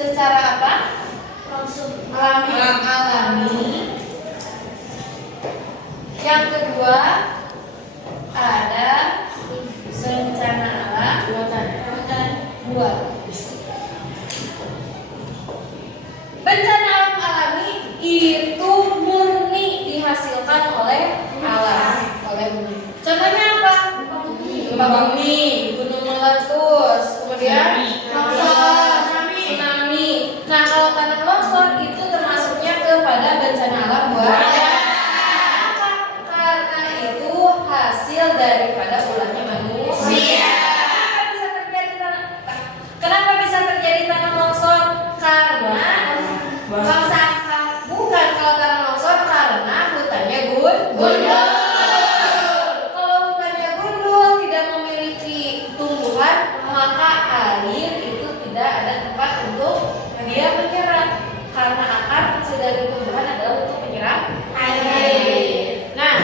secara apa? Alami. Yang kedua ada bencana alam buatan. Bencana alam alami itu murni dihasilkan oleh alam, oleh bumi. Contohnya apa? Gempa bumi, gunung meletus, kemudian longsor, tsunami. Nah, kalau tanah longsor itu termasuknya kepada bencana alam buatan. Kenapa? Karena itu hasil daripada ulahnya manusia. Kenapa bisa terjadi tanah longsor? Karena bukan kalau tanah longsor karena hutannya gundul. Kalau hutannya gundul tidak memiliki tumbuhan, maka air itu tidak ada tempat untuk dia menyerap. Karena akar fungsi dari tumbuhan adalah untuk menyerap air. Nah,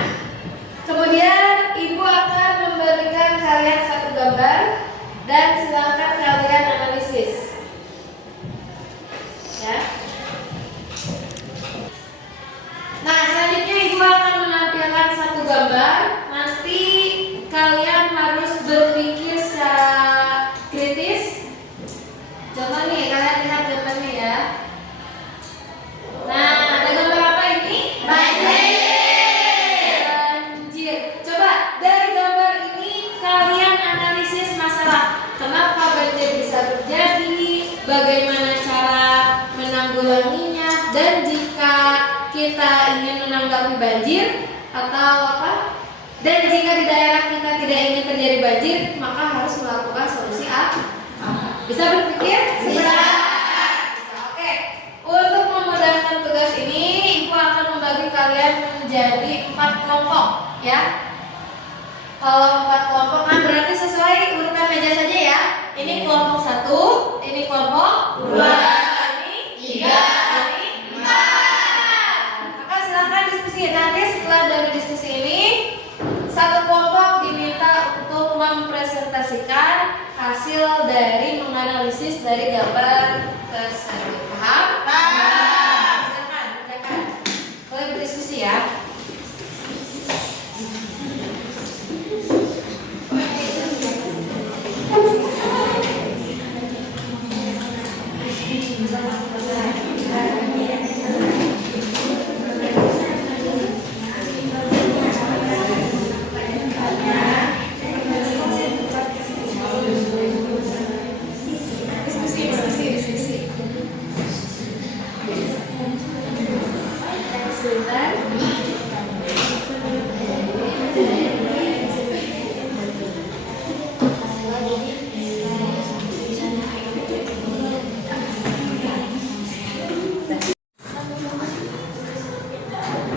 kemudian ibu akan memberikan kalian satu gambar dan silakan kalian analisis. Ya. Nah, selanjutnya ibu akan menampilkan satu gambar. Nanti kalian harus berpikir secara kritis. Contoh nih, kalian lihat gambarnya ya. Nah, ada gambar apa ini? Banjir. Coba dari gambar ini kalian analisis masalah kenapa banjir bisa terjadi, bagaimana cara menanggulanginya, dan jika kita ingin menanggapi banjir atau apa, dan jika di daerah kita tidak ingin terjadi banjir, maka harus melakukan solusi apa? Bisa berpikir? Bisa. Oke. Untuk memudahkan tugas ini, ibu akan membagi kalian menjadi 4 kelompok, ya. Kalau 4 kelompok kan berarti sesuai urutan meja saja ya. Ini kelompok 1, ini kelompok 2, ini 3, ini 4. Maka silakan diskusi. Nanti setelah dari diskusi ini, satu kelompok diminta untuk mempresentasikan hasil dari menganalisis dari gambar tersebut. Paham? Paham. Silakan. Boleh berdiskusi ya.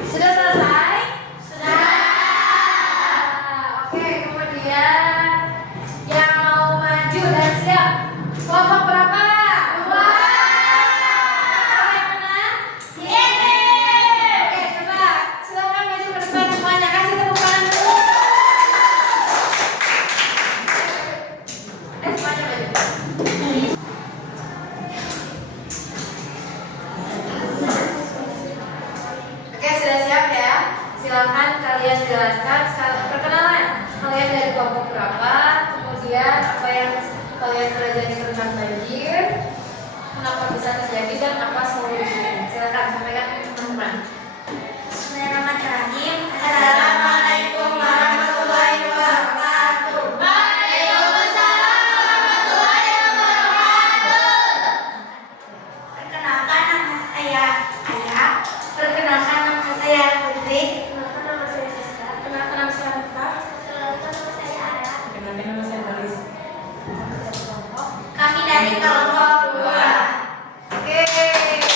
Sudah selesai? Sudah. Oke, kemudian yang mau maju dan siap. Kelompok berapa? 2. Yang mana? Ini. Oke, coba silakan maju ke depan semuanya. Kasih tepuk tangan dulu. Semuanya maju. Oke, sudah siap ya? Silakan kalian jelaskan perkenalan kalian dari kelompok berapa, kemudian apa yang kalian pelajari tentang banjir, kenapa bisa terjadi dan apa solusinya. Silakan sampaikan teman-teman. Bismillahirrahmanirrahim. Assalamualaikum warahmatullahi wabarakatuh. Waalaikumsalam warahmatullahi wabarakatuh. Perkenalkan nama saya Ayah. Perkenalkan nama saya Putri. Perkenalkan nama saya Siska. Perkenalkan nama saya Mufa. Perkenalkan nama saya Ara. Perkenalkan nama saya Baris. Kami dari kelompok 2. Oke.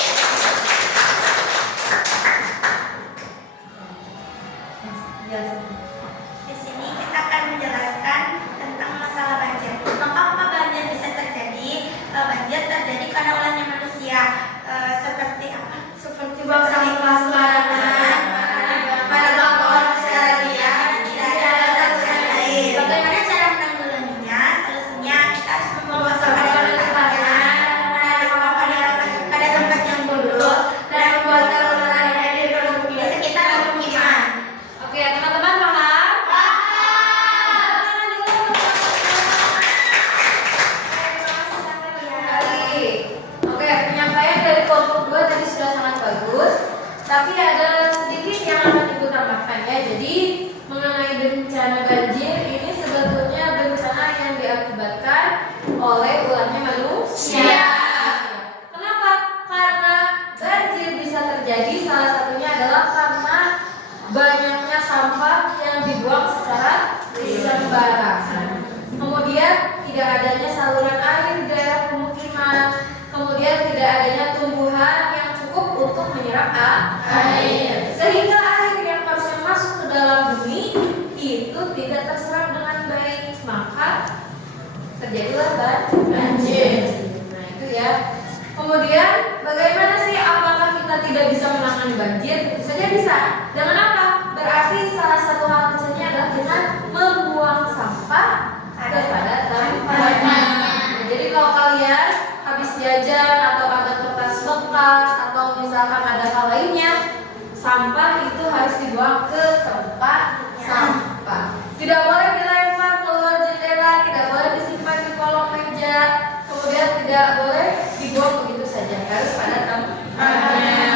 Kemudian bagaimana sih, apakah kita tidak bisa menangani banjir? Tentu saja bisa. Dengan apa? Berarti salah satu hal kecilnya adalah dengan membuang sampah kepada tempatnya. Nah, jadi kalau kalian habis jajan atau ada kertas bekas atau misalkan ada hal lainnya, sampah itu harus dibuang ke tempat sampah. Tidak boleh dilempar keluar jendela, tidak boleh disimpan di kolong meja, kemudian tidak boleh dibuang begitu saja, harus pada tempatnya.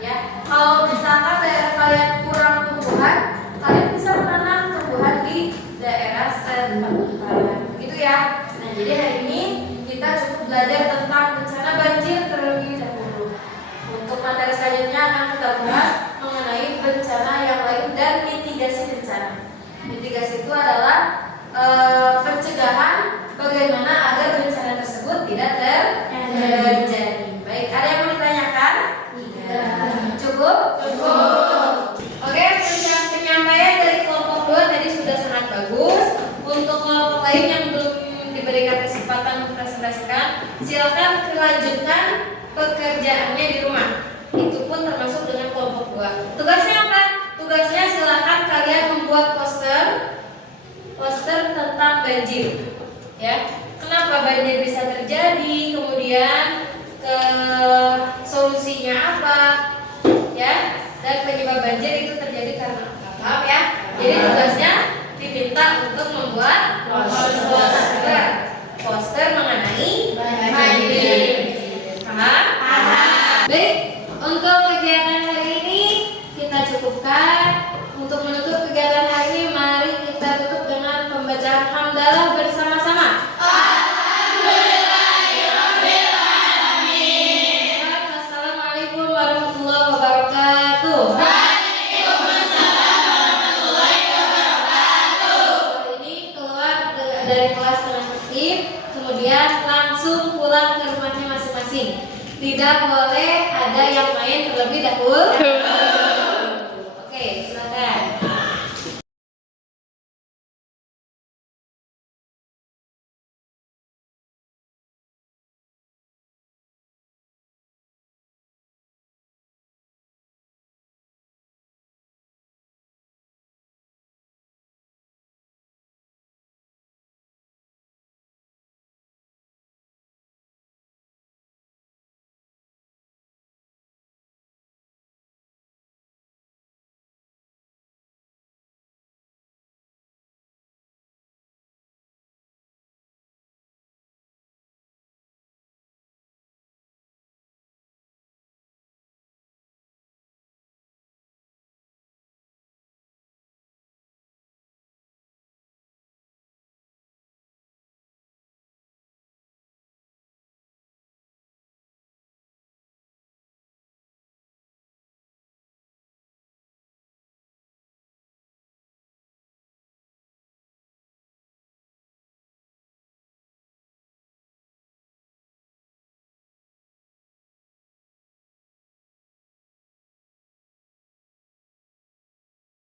Ya, kalau misalkan daerah kalian kurang tumbuhan, kalian bisa menanam tumbuhan di daerah setempat. Begitu ya. Nah, jadi hari ini kita cukup belajar tentang bencana banjir terlebih dahulu. Untuk materi selanjutnya akan kita bahas mengenai bencana yang lain dan mitigasi bencana. Mitigasi itu adalah pencegahan bagaimana agar bencana tersebut tidak terjadi. Baik, ada yang mau ditanyakan? Cukup? Oke, penyampaian dari kelompok 2 tadi sudah sangat bagus. Untuk kelompok lain yang belum diberikan kesempatan untuk presentasikan, silakan dilanjutkan pekerjaannya di rumah. Itu pun termasuk dengan kelompok 2. Tugasnya apa? Tugasnya silakan kalian membuat poster tentang banjir. Ya, kenapa banjir bisa terjadi? Kemudian solusinya apa? Ya, dan penyebab banjir itu terjadi karena apa? Paham ya? Jadi tugasnya diminta untuk membuat poster mengenai banjir. Paham? Baik, untuk kegiatan hari ini kita cukupkan. Untuk menutup kegiatan hari ini, mari kita tutup dengan pembacaan hamdalah bersama-sama. Assalamualaikum warahmatullahi wabarakatuh. Ini keluar dari kelas dengan tertib, kemudian langsung pulang ke rumahnya masing-masing. Tidak boleh ada yang main terlebih dahulu.